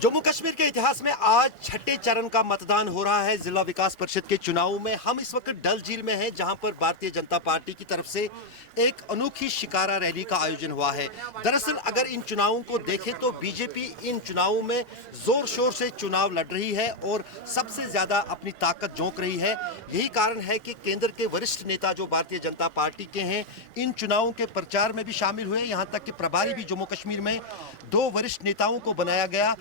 जम्मू कश्मीर के इतिहास में आज छठे चरण का मतदान हो रहा है जिला विकास परिषद के चुनाव में। हम इस वक्त डल झील में हैं, जहां पर भारतीय जनता पार्टी की तरफ से एक अनोखी शिकारा रैली का आयोजन हुआ है। दरअसल अगर इन चुनावों को देखें तो बीजेपी इन चुनावों में जोर शोर से चुनाव लड़ रही है और सबसे ज्यादा अपनी ताकत झोंक रही है। यही कारण है कि केंद्र के वरिष्ठ नेता जो भारतीय जनता पार्टी के हैं, इन चुनावों के प्रचार में भी शामिल हुए। यहाँ तक कि प्रभारी भी जम्मू कश्मीर में 2 वरिष्ठ नेताओं को बनाया गया।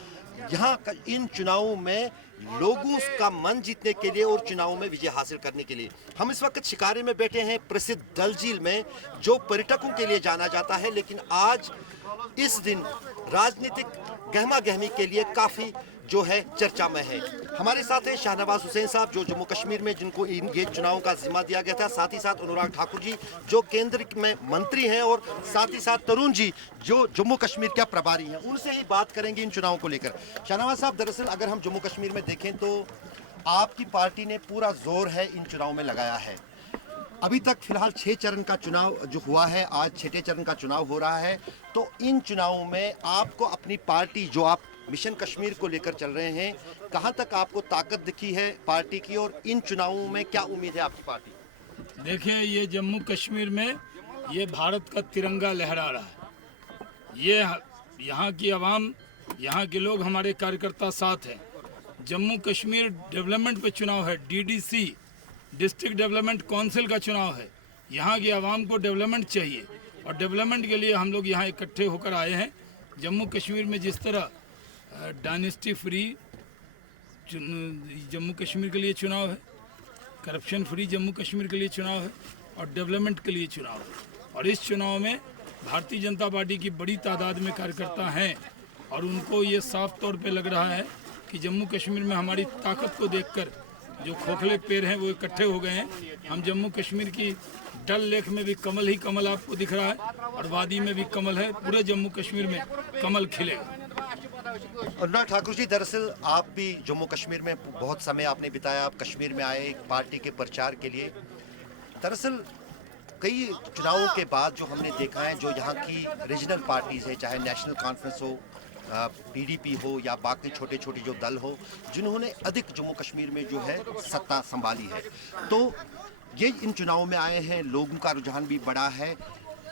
यहाँ इन चुनावों में लोगों का मन जीतने के लिए और चुनावों में विजय हासिल करने के लिए। हम इस वक्त शिकारे में बैठे हैं, प्रसिद्ध डल झील में, जो पर्यटकों के लिए जाना जाता है, लेकिन आज इस दिन राजनीतिक गहमा गहमी के लिए काफी जो है चर्चा में है। हमारे साथ है शाहनवाज हुसैन साहब, जो जम्मू कश्मीर में जिनको ये चुनाव का जिम्मा दिया गया था, साथ ही साथ अनुराग ठाकुर जी जो केंद्र में मंत्री हैं, और साथ ही साथ तरुण जी जो जम्मू कश्मीर के प्रभारी हैं। उनसे ही बात करेंगे इन चुनावों को लेकर। शाहनवाज साहब, दरअसल अगर हम जम्मू कश्मीर में देखें तो आपकी पार्टी ने पूरा जोर है इन चुनाव में लगाया है। अभी तक फिलहाल 6 चरण का चुनाव जो हुआ है, आज 6ठे चरण का चुनाव हो रहा है। तो इन चुनावों में आपको अपनी पार्टी, जो आप मिशन कश्मीर को लेकर चल रहे हैं, कहां तक आपको ताकत दिखी है पार्टी की, और इन चुनावों में क्या उम्मीद है आपकी पार्टी? देखिए, ये जम्मू कश्मीर में ये भारत का तिरंगा लहरा रहा है। ये यहाँ की आवाम, यहाँ के लोग, हमारे कार्यकर्ता साथ हैं। जम्मू कश्मीर डेवलपमेंट पे चुनाव है, डीडीसी डिस्ट्रिक्ट डेवलपमेंट काउंसिल का चुनाव है। यहाँ की आवाम को डेवलपमेंट चाहिए और डेवलपमेंट के लिए हम लोग यहाँ इकट्ठे होकर आए हैं। जम्मू कश्मीर में जिस तरह डायनेस्टी फ्री जम्मू कश्मीर के लिए चुनाव है, करप्शन फ्री जम्मू कश्मीर के लिए चुनाव है और डेवलपमेंट के लिए चुनाव है। और इस चुनाव में भारतीय जनता पार्टी की बड़ी तादाद में कार्यकर्ता हैं और उनको ये साफ तौर पे लग रहा है कि जम्मू कश्मीर में हमारी ताकत को देखकर जो खोखले पेड़ हैं वो इकट्ठे हो गए हैं। हम जम्मू कश्मीर की डल लेक में भी कमल ही कमल आपको दिख रहा है और वादी में भी कमल है। पूरे जम्मू कश्मीर में कमल खिलेगा। अनुराग ठाकुर जी, दरअसल आप भी जम्मू कश्मीर में बहुत समय आपने बिताया, आप कश्मीर में आए एक पार्टी के प्रचार के लिए। दरअसल कई चुनावों के बाद जो हमने देखा है, जो यहाँ की रीजनल पार्टीज है, चाहे नेशनल कॉन्फ्रेंस हो, पीडीपी हो या बाकी छोटे छोटे जो दल हो, जिन्होंने अधिक जम्मू कश्मीर में जो है सत्ता संभाली है, तो ये इन चुनावों में आए हैं, लोगों का रुझान भी बड़ा है।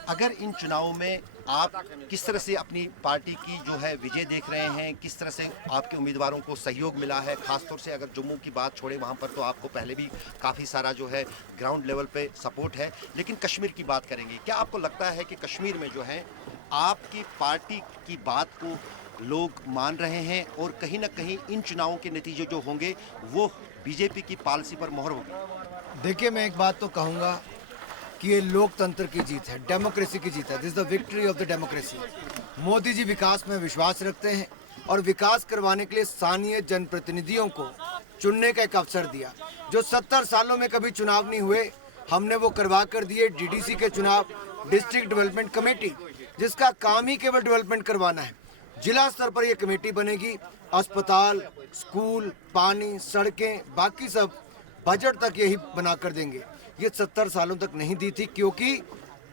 अगर इन चुनावों में आप किस तरह से अपनी पार्टी की जो है विजय देख रहे हैं, किस तरह से आपके उम्मीदवारों को सहयोग मिला है? खासतौर से अगर जम्मू की बात छोड़े, वहाँ पर तो आपको पहले भी काफ़ी सारा जो है ग्राउंड लेवल पे सपोर्ट है, लेकिन कश्मीर की बात करेंगे। क्या आपको लगता है कि कश्मीर में जो है आपकी पार्टी की बात को लोग मान रहे हैं और कहीं ना कहीं इन चुनावों के नतीजे जो होंगे वो बीजेपी की पॉलिसी पर मोहर होगी? देखिए, मैं एक बात तो कहूँगा कि ये लोकतंत्र की जीत है, डेमोक्रेसी की जीत है। This is the victory of the democracy. Modi ji विकास में विश्वास रखते हैं और विकास करवाने के लिए स्थानीय जनप्रतिनिधियों को चुनने का एक अवसर दिया। जो 70 सालों में कभी चुनाव नहीं हुए, हमने वो करवा कर दिए। डीडीसी के चुनाव, डिस्ट्रिक्ट डेवलपमेंट कमेटी, जिसका काम ही केवल डेवलपमेंट करवाना है। जिला स्तर पर यह कमेटी बनेगी। अस्पताल, स्कूल, पानी, सड़कें, बाकी सब बजट तक यही बना कर देंगे। ये 70 सालों तक नहीं दी थी, क्योंकि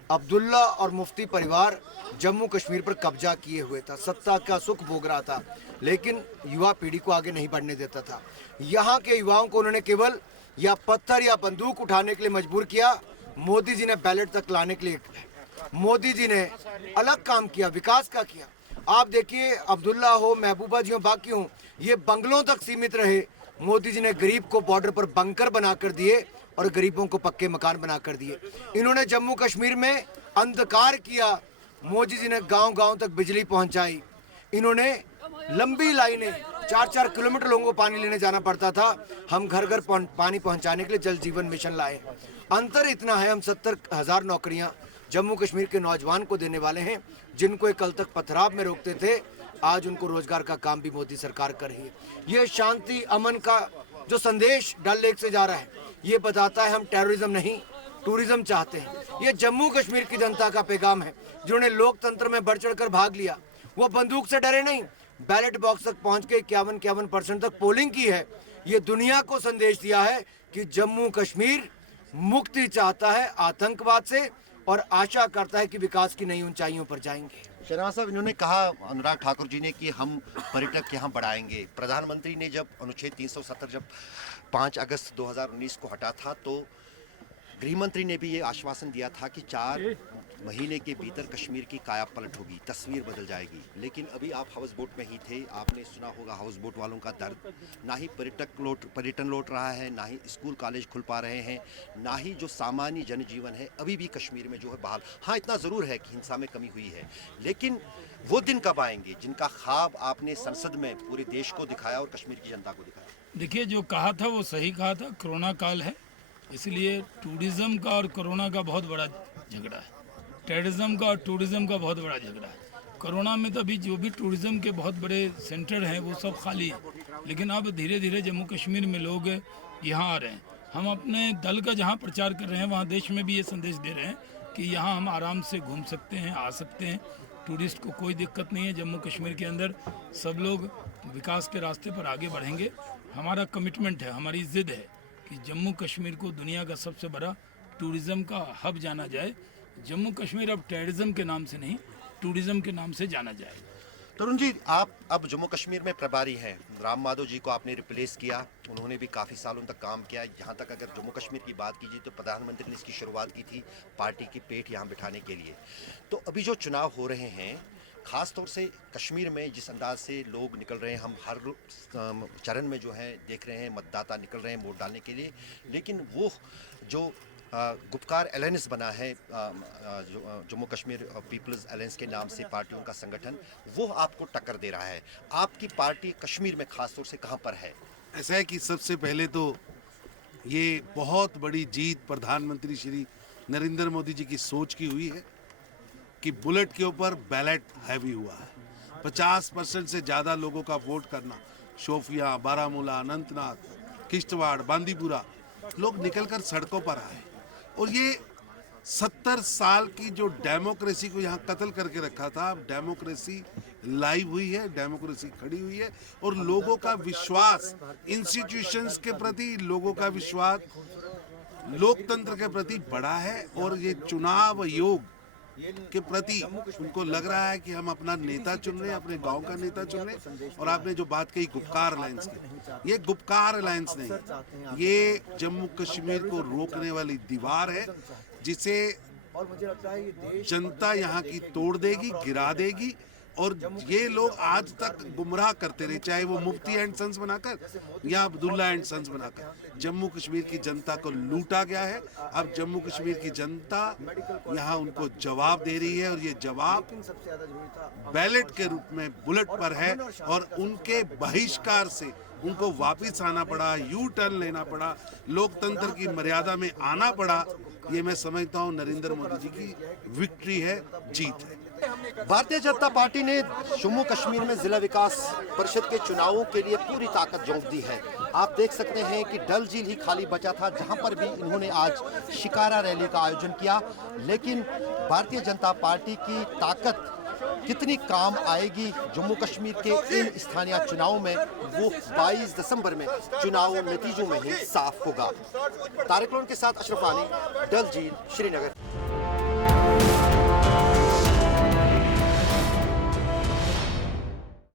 अब्दुल्ला और मुफ्ती परिवार जम्मू कश्मीर पर कब्जा किए हुए था, सत्ता का सुख भोग रहा था, लेकिन युवा पीढ़ी को आगे नहीं बढ़ने देता था। यहाँ के युवाओं को उन्होंने केवल या पत्थर या बंदूक उठाने के लिए मजबूर किया। मोदी जी ने बैलेट तक लाने के लिए, मोदी जी ने अलग काम किया, विकास का किया। आप देखिए, अब्दुल्ला हो, महबूबा जी हो, बाकी हो, ये बंगलों तक सीमित रहे। मोदी जी ने गरीब को बॉर्डर पर बंकर बनाकर दिए और गरीबों को पक्के मकान बनाकर दिए। इन्होंने जम्मू कश्मीर में अंधकार किया, मोदी जी ने गांव-गांव तक बिजली पहुंचाई। इन्होंने लंबी लाइनें, 4-4 किलोमीटर लोगों को पानी लेने जाना पड़ता था, हम घर घर पानी पहुंचाने के लिए जल जीवन मिशन लाए। अंतर इतना है, हम 70,000 नौकरियां जम्मू कश्मीर के नौजवान को देने वाले हैं, जिनको कल तक पथराव में रोकते थे, आज उनको रोजगार का काम भी मोदी सरकार कर रही है। ये शांति अमन का जो संदेश डल लेक से जा रहा है, ये बताता है हम टेररिज्म नहीं, टूरिज्म चाहते हैं। ये जम्मू कश्मीर की जनता का पैगाम है, जिन्होंने लोकतंत्र में बढ़ चढ़कर भाग लिया। वो बंदूक से डरे नहीं, बैलेट बॉक्स तक पहुंच के 51% तक पोलिंग की है। ये दुनिया को संदेश दिया है कि जम्मू कश्मीर मुक्ति चाहता है आतंकवाद से और आशा करता है कि विकास की नई ऊंचाइयों पर जाएंगे। शहनाज साहब, इन्होंने कहा अनुराग ठाकुर जी ने कि हम पर्यटक यहाँ बढ़ाएंगे। प्रधानमंत्री ने जब अनुच्छेद 370 जब 5 अगस्त 2019 को हटा था तो गृह मंत्री ने भी ये आश्वासन दिया था कि 4 महीने के भीतर कश्मीर की काया पलट होगी, तस्वीर बदल जाएगी। लेकिन अभी आप हाउस बोट में ही थे, आपने सुना होगा हाउस बोट वालों का दर्द। ना ही पर्यटन लौट रहा है, ना ही स्कूल कॉलेज खुल पा रहे हैं, ना ही जो सामान्य जनजीवन है अभी भी कश्मीर में जो है बहाल। हाँ, इतना ज़रूर है कि हिंसा में कमी हुई है, लेकिन वो दिन कब आएंगे जिनका ख्वाब आपने संसद में पूरे देश को दिखाया और कश्मीर की जनता को दिखाया? देखिए, जो कहा था वो सही कहा था। कोरोना काल है, इसलिए टूरिज्म का और कोरोना का बहुत बड़ा झगड़ा है। टेररिज्म का और टूरिज्म का बहुत बड़ा झगड़ा है। कोरोना में तो अभी जो भी टूरिज्म के बहुत बड़े सेंटर हैं वो सब खाली है, लेकिन अब धीरे धीरे जम्मू कश्मीर में लोग यहाँ आ रहे हैं। हम अपने दल का जहाँ प्रचार कर रहे हैं वहाँ देश में भी ये संदेश दे रहे हैं कि यहाँ हम आराम से घूम सकते हैं, आ सकते हैं। टूरिस्ट को कोई दिक्कत नहीं है। जम्मू कश्मीर के अंदर सब लोग विकास के रास्ते पर आगे बढ़ेंगे। हमारा कमिटमेंट है, हमारी जिद है कि जम्मू कश्मीर को दुनिया का सबसे बड़ा टूरिज़्म का हब जाना जाए। जम्मू कश्मीर अब टेररिज्म के नाम से नहीं, टूरिज़्म के नाम से जाना जाए। तरुण जी, आप अब जम्मू कश्मीर में प्रभारी हैं। राम माधव जी को आपने रिप्लेस किया, उन्होंने भी काफ़ी सालों तक काम किया। यहाँ तक अगर जम्मू कश्मीर की बात कीजिए तो प्रधानमंत्री ने इसकी शुरुआत की थी पार्टी की पेठ यहाँ बिठाने के लिए। तो अभी जो चुनाव हो रहे हैं, ख़ास तौर से कश्मीर में जिस अंदाज से लोग निकल रहे हैं, हम हर चरण में जो है देख रहे हैं मतदाता निकल रहे हैं वोट डालने के लिए, लेकिन वो जो गुपकार अलायंस बना है जम्मू कश्मीर पीपल्स अलायंस के नाम से पार्टियों का संगठन, वो आपको टक्कर दे रहा है। आपकी पार्टी कश्मीर में खास तौर से कहां पर है? ऐसा है कि सबसे पहले तो ये बहुत बड़ी जीत प्रधानमंत्री श्री नरेंद्र मोदी जी की सोच की हुई है कि बुलेट के ऊपर बैलेट हैवी हुआ है। 50% से ज़्यादा लोगों का वोट करना, शोपियां, बारामूला, अनंतनाग, किश्तवाड़, बांदीपुरा, लोग निकलकर सड़कों पर आए और ये 70 साल की जो डेमोक्रेसी को यहाँ कत्ल करके रखा था, अब डेमोक्रेसी लाइव हुई है, डेमोक्रेसी खड़ी हुई है और लोगों का विश्वास इंस्टीट्यूशंस के प्रति, लोगों का विश्वास लोकतंत्र के प्रति बढ़ा है और ये चुनाव आयोग के प्रति उनको लग रहा है कि हम अपना नेता चुन रहे हैं, अपने गांव का नेता चुन रहे हैं। और आपने जो बात कही गुपकार अलायंस की, ये गुपकार अलायंस नहीं, ये जम्मू कश्मीर को रोकने वाली दीवार है जिसे जनता यहाँ की तोड़ देगी, गिरा देगी। और ये लोग आज तक गुमराह करते रहे, चाहे वो मुफ्ती एंड सन्स बनाकर या अब्दुल्ला एंड सन्स बनाकर। जम्मू कश्मीर की जनता को लूटा गया है। अब जम्मू कश्मीर की जनता यहाँ उनको जवाब दे रही है और ये जवाब बैलेट के रूप में बुलेट पर है और उनके बहिष्कार से उनको वापस आना पड़ा, यू टर्न लेना पड़ा, लोकतंत्र की मर्यादा में आना पड़ा। ये मैं समझता हूँ नरेंद्र मोदी जी की विक्ट्री है, जीत है। भारतीय जनता पार्टी ने जम्मू कश्मीर में जिला विकास परिषद के चुनावों के लिए पूरी ताकत झोंक दी है। आप देख सकते हैं कि डल झील ही खाली बचा था, जहां पर भी इन्होंने आज शिकारा रैली का आयोजन किया। लेकिन भारतीय जनता पार्टी की ताकत कितनी काम आएगी जम्मू कश्मीर के इन स्थानीय चुनावों में, वो 22 दिसंबर में चुनाव नतीजों में ही साफ होगा। तारिक लोन के साथ अशरफ आनी, डल झील, श्रीनगर।